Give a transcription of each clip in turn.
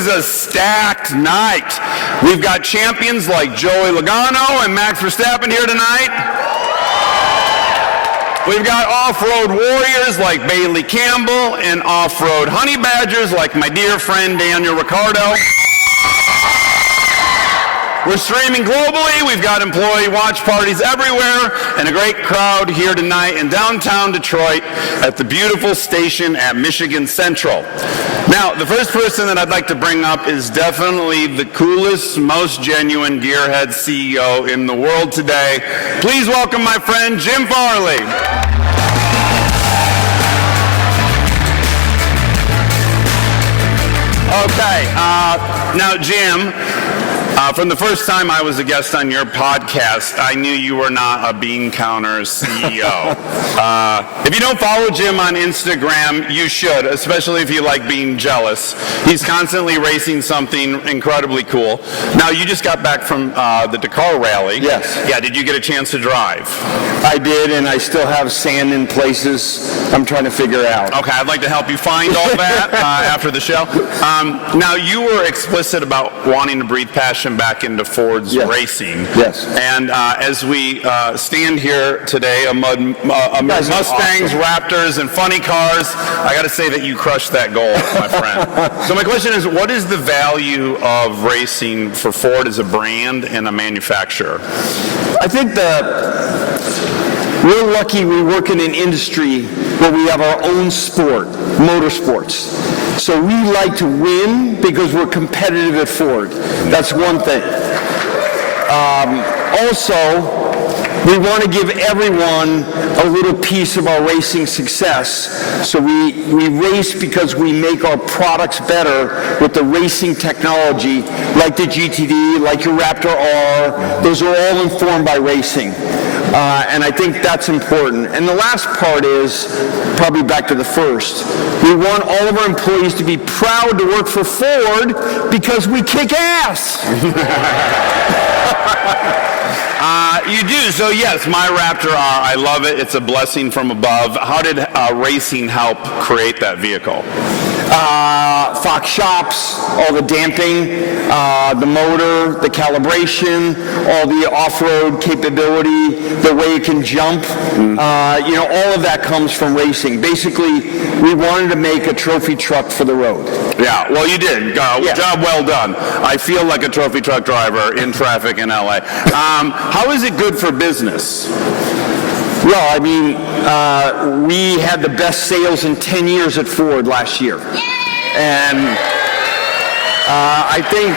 is a stacked night. We've got champions like Joey Logano and Max Verstappen here tonight. We've got off-road warriors like Bailey Campbell and off-road honey badgers like my dear friend Daniel Ricciardo. We're streaming globally. We've got employee watch parties everywhere and a great crowd here tonight in downtown Detroit at the beautiful station at Michigan Central. Now, the first person that I'd like to bring up is definitely the coolest, most genuine gearhead CEO in the world today. Please welcome my friend Jim Farley. Okay, now Jim, from the first time I was a guest on your podcast, I knew you were not a bean counter CEO. If you don't follow Jim on Instagram, you should, especially if you like being jealous. He's constantly racing something incredibly cool. Now, you just got back from the Dakar rally. Yes. Yeah, did you get a chance to drive? I did, and I still have sand in places I'm trying to figure out. Okay, I'd like to help you find all that after the show. Now, you were explicit about wanting to breathe passion back into Ford's racing. Yes. And as we stand here today among Mustangs, awesome. Raptors, and funny cars, I got to say that you crushed that goal, my friend. So my question is, what is the value of racing for Ford as a brand and a manufacturer? I think we're lucky we work in an industry where we have our own sport, motorsports. So we like to win because we're competitive at Ford. That's one thing. Also, we want to give everyone a little piece of our racing success. So we race because we make our products better with the racing technology, like the GTD, like your Raptor R. Those are all informed by racing. And I think that's important. And the last part is, probably back to the first, we want all of our employees to be proud to work for Ford because we kick ass. You do. So yes, my Raptor R, I love it. It's a blessing from above. How did racing help create that vehicle? Fox shops, all the damping, the motor, the calibration, all the off-road capability, the way it can jump, all of that comes from racing. Basically, we wanted to make a trophy truck for the road. Yeah, well, you did. Job well done. I feel like a trophy truck driver in traffic in LA. How is it good for business? Well, I mean, we had the best sales in 10 years at Ford last year. And I think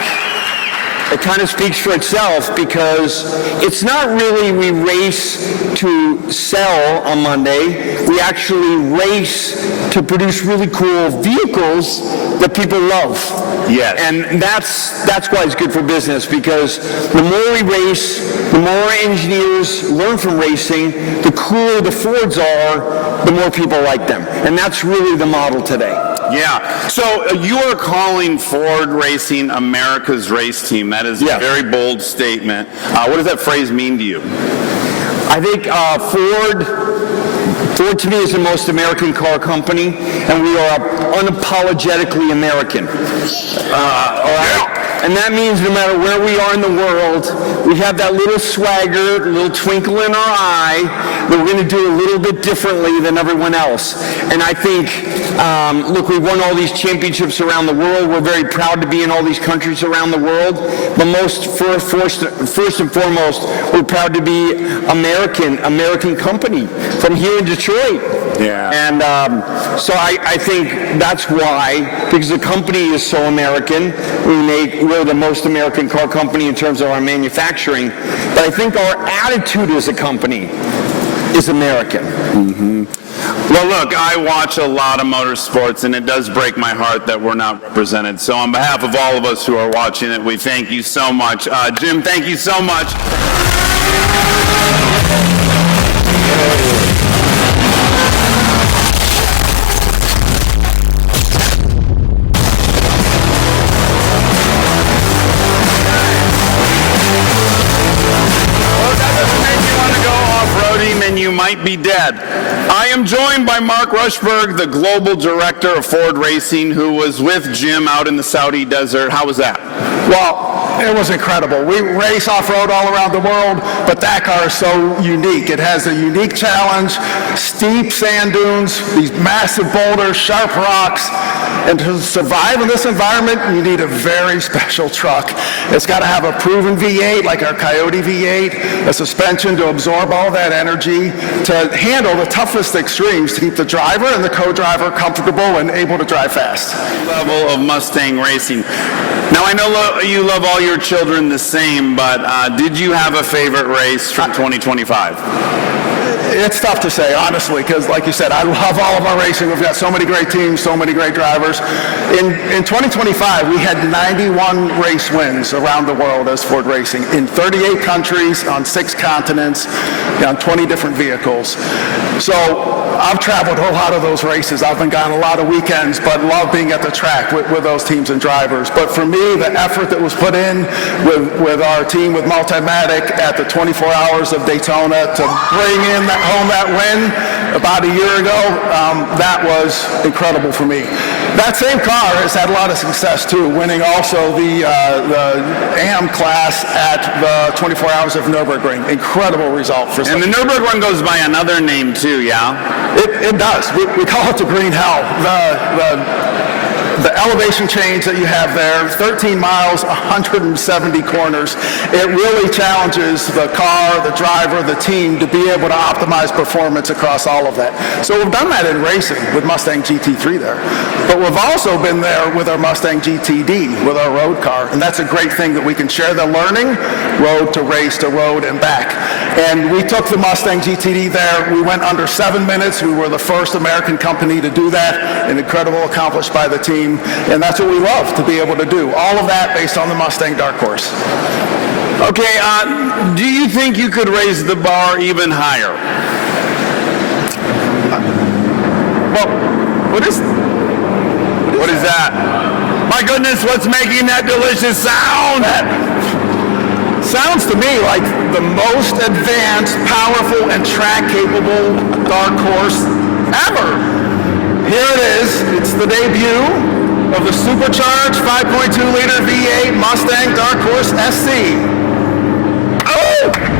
it kind of speaks for itself because it's not really we race to sell on Monday. We actually race to produce really cool vehicles that people love. Yes. And that's why it's good for business, because the more we race, the more our engineers learn from racing, the cooler the Fords are, the more people like them. And that's really the model today. Yeah. So you are calling Ford Racing America's race team. That is a very bold statement. What does that phrase mean to you? I think Ford to me is the most American car company, and we are unapologetically American. All right? And that means no matter where we are in the world, we have that little swagger, little twinkle in our eye that we're going to do a little bit differently than everyone else. And I think, look, we won all these championships around the world. We're very proud to be in all these countries around the world. But first and foremost, we're proud to be American company from here in Detroit. Yeah. And so I think that's why, because the company is so American. We're the most American car company in terms of our manufacturing. But I think our attitude as a company is American. Mm-hmm. Well, look, I watch a lot of motorsports, and it does break my heart that we're not represented. So on behalf of all of us who are watching it, we thank you so much. Jim, thank you so much. might be dead. I am joined by Mark Rushbrook, the Global Director of Ford Racing, who was with Jim out in the Saudi desert. How was that? Well, it was incredible. We race off-road all around the world, but Dakar is so unique. It has a unique challenge, steep sand dunes, these massive boulders, sharp rocks, and to survive in this environment, you need a very special truck. It's got to have a proven V8, like our Coyote V8, a suspension to absorb all that energy, to handle the toughest extremes, to keep the driver and the co-driver comfortable and able to drive fast. Level of Mustang racing. Now, I know you love all your children the same, but did you have a favorite race from 2025? It's tough to say, honestly, because like you said, I love all of our racing. We've got so many great teams, so many great drivers. In 2025, we had 91 race wins around the world as Ford Racing in 38 countries, on 6 continents, on 20 different vehicles. So I've traveled a lot of those races. I've been gone a lot of weekends, but love being at the track with those teams and drivers. But for me, the effort that was put in with our team, with Multimatic at the 24 Hours of Daytona to bring in home that win about a year ago, that was incredible for me. That same car has had a lot of success too, winning also the AM class at the 24 Hours of Nürburgring. Incredible result for And the Nürburgring goes by another name too, yeah? It does. We call it the Green Hell. The elevation change that you have there, 13 miles, 170 corners, it really challenges the car, the driver, the team to be able to optimize performance across all of that. So we've done that in racing with Mustang GT3 there. But we've also been there with our Mustang GTD, with our road car. And that's a great thing that we can share the learning, road to race to road and back. And we took the Mustang GTD there. We went under 7 minutes. We were the first American company to do that. An incredible accomplishment by the team. And that's what we love to be able to do. All of that based on the Mustang Dark Horse. Okay, do you think you could raise the bar even higher? Well, What is that? My goodness, what's making that delicious sound? that sounds to me like the most advanced, powerful, and track-capable Dark Horse ever. Here it is. It's the debut of the supercharged 5.2-liter V8 Mustang Dark Horse SC. Oh!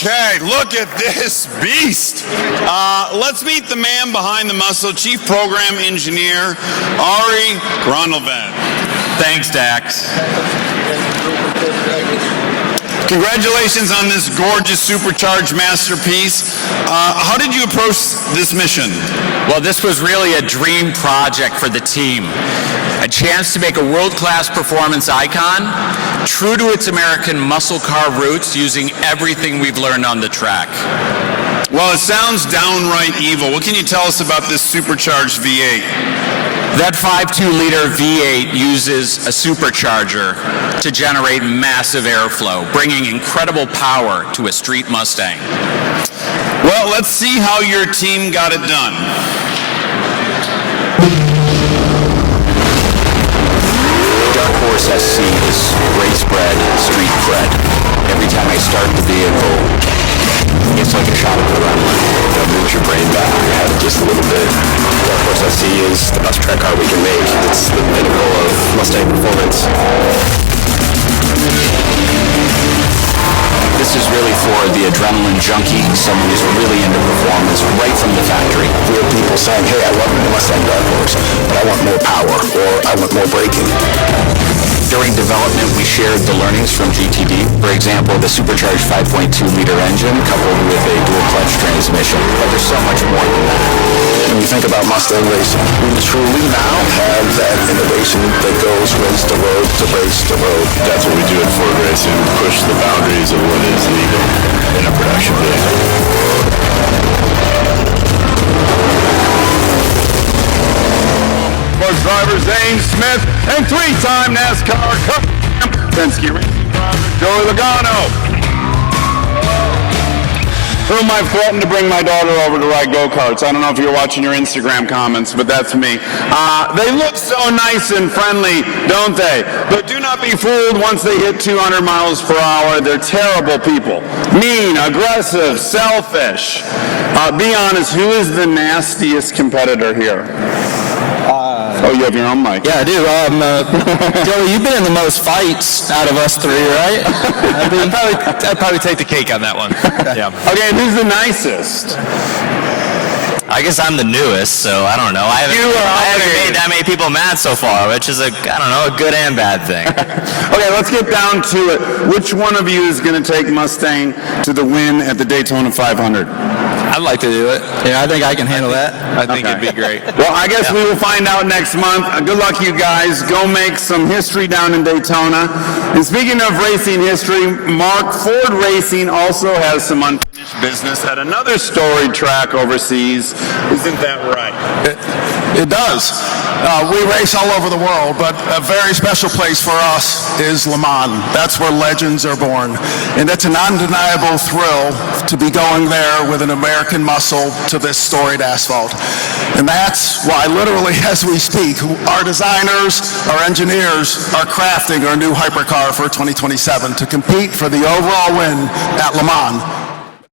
Okay, look at this beast. Let's meet the man behind the muscle, Chief Program Engineer, Ari Gronelven. Thanks, Dax. Congratulations on this gorgeous supercharged masterpiece. How did you approach this mission? Well, this was really a dream project for the team. A chance to make a world-class performance icon, true to its American muscle car roots, using everything we've learned on the track. Well, it sounds downright evil. What can you tell us about this supercharged V8? That 5.2-liter V8 uses a supercharger to generate massive airflow, bringing incredible power to a street Mustang. Well, let's see how your team got it done. Dark Horse SC is race bred, street bred. Every time I start the vehicle, it's like a shot of adrenaline. It moves your brain back just a little bit. Dark Horse SC is the best track car we can make. It's the pinnacle of Mustang performance. This is really for the adrenaline junkie, someone who's really into performance right from the factory. We have people saying, hey, I love the Mustang Dark Horse, but I want more power, or I want more braking. During development, we shared the learnings from GTD. For example, the supercharged 5.2-liter engine coupled with a dual-clutch transmission. But there's so much more than that. When you think about Mustang racing, we truly now have that innovation that goes race to road to race to road. That's what we do at Ford Racing, push the boundaries of what is legal in a production vehicle. Was driver Zane Smith and three-time NASCAR Cup champ Penske Racing driver Joey Logano. Whom I've threatened to bring my daughter over to ride go-karts. I don't know if you're watching your Instagram comments, but that's me. They look so nice and friendly, don't they? But do not be fooled once they hit 200 miles per hour. They're terrible people. Mean, aggressive, selfish. Be honest, who is the nastiest competitor here? Oh, you have your own mic. Yeah, I do. Joey, you've been in the most fights out of us three, right? I'd probably take the cake on that one. Yeah. Okay, and who's the nicest? I guess I'm the newest, so I don't know. I haven't made that many people mad so far, which is a good and bad thing. Okay, let's get down to it. Which one of you is going to take Mustang to the win at the Daytona 500? I'd like to do it. Yeah, I think I can handle that. I think it'd be great. Well, I guess we will find out next month. Good luck, you guys. Go make some history down in Daytona. And speaking of racing history, Mark, Ford Racing also has some unfinished business at another storied track overseas. Isn't that right? It does. We race all over the world, but a very special place for us is Le Mans. That's where legends are born. And it's an undeniable thrill to be going there with an American muscle to this storied asphalt. And that's why, literally, as we speak, our designers, our engineers are crafting our new hypercar for 2027 to compete for the overall win at Le Mans.